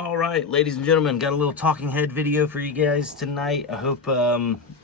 All right, ladies and gentlemen, got a little talking head video for you guys tonight. I hope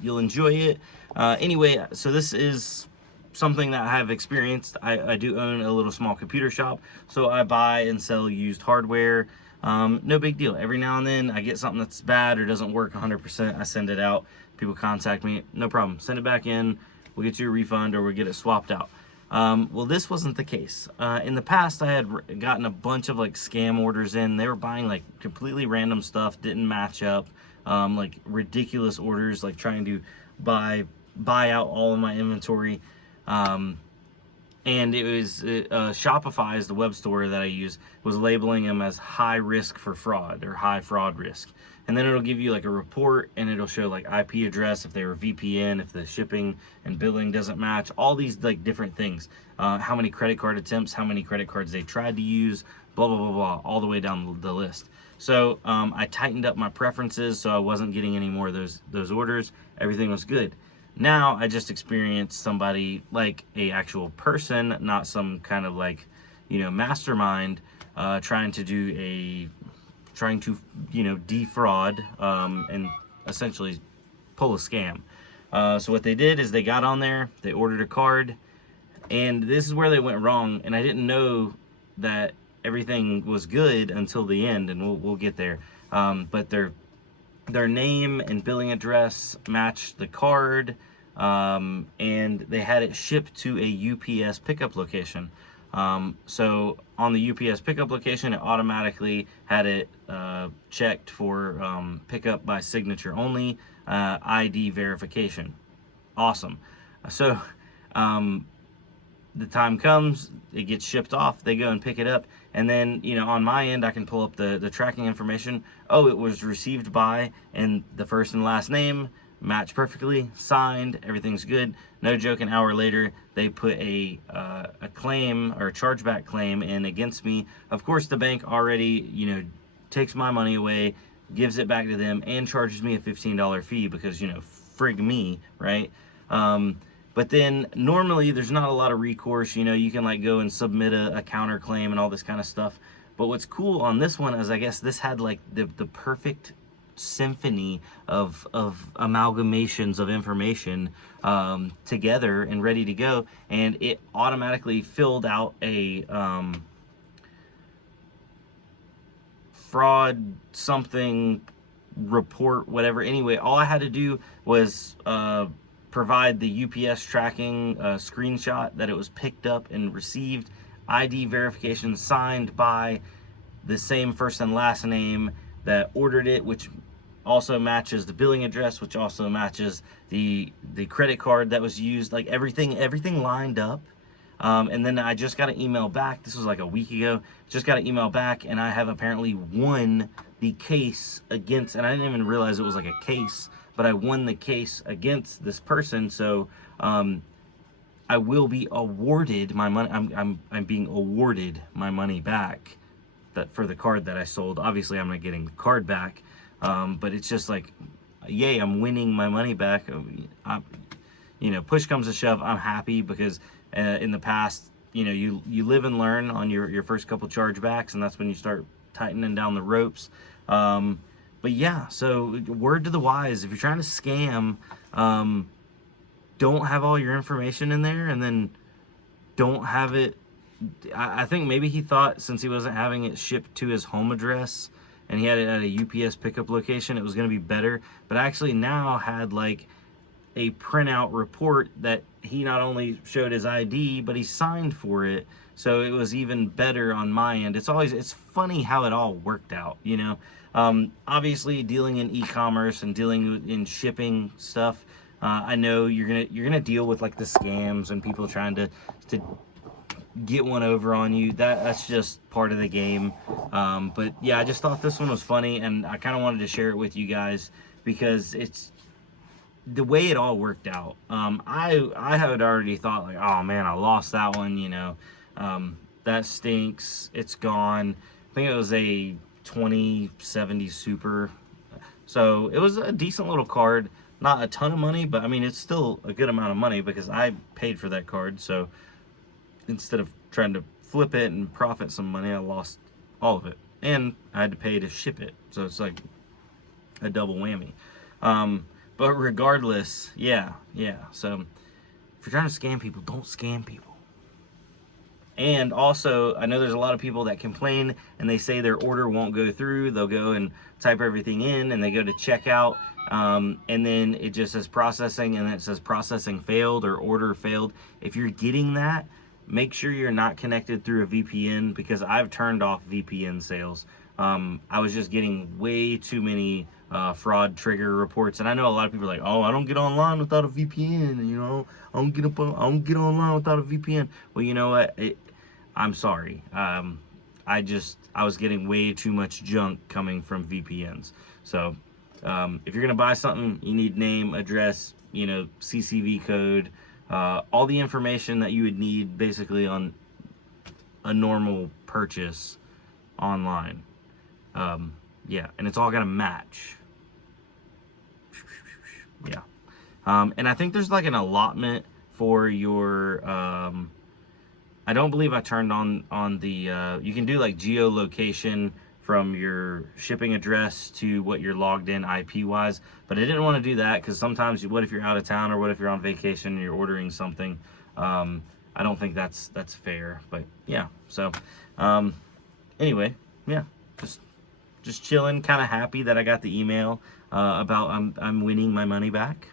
you'll enjoy it. Anyway, so this is something that I have experienced. I do own a little small computer shop, so I buy and sell used hardware. No big deal. Every now and then I get something that's bad or doesn't work 100%. I send it out. People contact me. No problem. Send it back in. We'll get you a refund or we'll get it swapped out. Well, this wasn't the case. In the past, I had gotten a bunch of like scam orders in. They were buying like completely random stuff, didn't match up, like ridiculous orders, like trying to buy out all of my inventory. And it was Shopify is the web store that I use, was labeling them as high risk for fraud or high fraud risk. And then it'll give you like a report and it'll show like IP address, if they were VPN, if the shipping and billing doesn't match, all these like different things. How many credit card attempts, how many credit cards they tried to use, blah, blah, blah, blah, all the way down the list. So I tightened up my preferences so I wasn't getting any more of those orders. Everything was good. Now I just experienced somebody, like a actual person, not some kind of like, mastermind, trying to defraud and essentially pull a scam. So what they did is they got on there, they ordered a card, and this is where they went wrong. And I didn't know that everything was good until the end, and we'll get there. But their name and billing address matched the card, and they had it shipped to a UPS pickup location. So on the UPS pickup location, it automatically had it checked for pickup by signature only, ID verification. Awesome. So the time comes, it gets shipped off, they go and pick it up, and then on my end I can pull up the tracking information. Oh, it was received by, and the first and last name match perfectly, signed, everything's good. No joke, an hour later they put a claim or a chargeback claim in against me. Of course the bank already takes my money away, gives it back to them, and charges me a $15 fee because frig me, right? But then normally there's not a lot of recourse. You can like go and submit a counterclaim and all this kind of stuff. But what's cool on this one is I guess this had like the perfect symphony of amalgamations of information together and ready to go. And it automatically filled out a fraud something report, whatever. Anyway, all I had to do was provide the UPS tracking screenshot that it was picked up and received, ID verification signed by the same first and last name that ordered it, which also matches the billing address, which also matches the credit card that was used. Like everything lined up. And then I just got an email back. This was like a week ago. Just got an email back, and I have apparently won the case against, and I didn't even realize it was like a case, but I won the case against this person. So I will be awarded my money. I'm being awarded my money back for the card that I sold. Obviously I'm not getting the card back, but it's just like, yay, I'm winning my money back. Push comes to shove, I'm happy because in the past, you live and learn on your first couple chargebacks, and that's when you start tightening down the ropes. But yeah, so word to the wise, if you're trying to scam, don't have all your information in there, and then don't have it. I think maybe he thought since he wasn't having it shipped to his home address and he had it at a UPS pickup location, it was going to be better. But I actually now had like a printout report that he not only showed his ID, but he signed for it. So it was even better on my end. It's funny how it all worked out, obviously dealing in e-commerce and dealing in shipping stuff. I know you're gonna deal with like the scams and people trying to get one over on you. That's just part of the game. But yeah, I just thought this one was funny, and I kind of wanted to share it with you guys because it's the way it all worked out. I had already thought like, oh man, I lost that one, that stinks, it's gone. I think it was a 2070 Super, so it was a decent little card, not a ton of money, but I mean it's still a good amount of money because I paid for that card. So instead of trying to flip it and profit some money, I lost all of it. and I had to pay to ship it, so it's like a double whammy. But regardless, yeah. So if you're trying to scam people, don't scam people. And also, I know there's a lot of people that complain and they say their order won't go through. They'll go and type everything in and they go to checkout, and then it just says processing, and then it says processing failed or order failed. If you're getting that, make sure you're not connected through a VPN, because I've turned off VPN sales. I was just getting way too many fraud trigger reports, and I know a lot of people are like, "Oh, I don't get online without a VPN." You know, I don't get online without a VPN. Well, you know what? I'm sorry. I was getting way too much junk coming from VPNs. So if you're gonna buy something, you need name, address, you know, CCV code, all the information that you would need basically on a normal purchase online. Yeah, and it's all gonna match. Yeah. And I think there's like an allotment for your I don't believe I turned on the you can do like geolocation from your shipping address to what you're logged in IP wise, but I didn't want to do that because sometimes what if you're out of town, or what if you're on vacation and you're ordering something. I don't think that's fair, but yeah. So anyway, yeah, just chilling, kind of happy that I got the email about I'm winning my money back.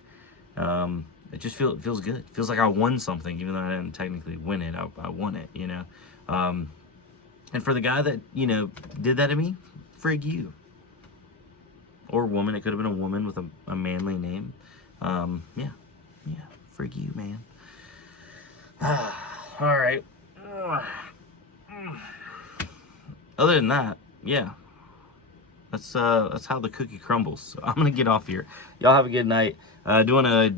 It just feels good. It feels like I won something, even though I didn't technically win it. I won it, you know. And for the guy that, you know, did that to me, frig you. Or woman. It could have been a woman with a manly name. Yeah, frig you, man. All right. Other than that, yeah. That's how the cookie crumbles. So I'm gonna get off here. Y'all have a good night. Doing a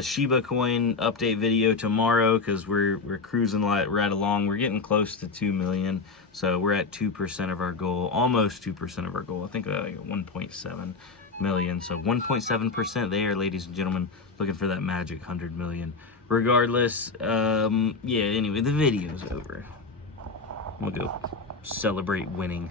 Shiba coin update video tomorrow, because we're cruising right along. We're getting close to 2 million, so we're at 2% of our goal, almost 2% of our goal. I think like 1.7 million, so 1.7% there, ladies and gentlemen. Looking for that magic 100 million. Regardless, yeah. Anyway, the video's over. I'm gonna go celebrate winning.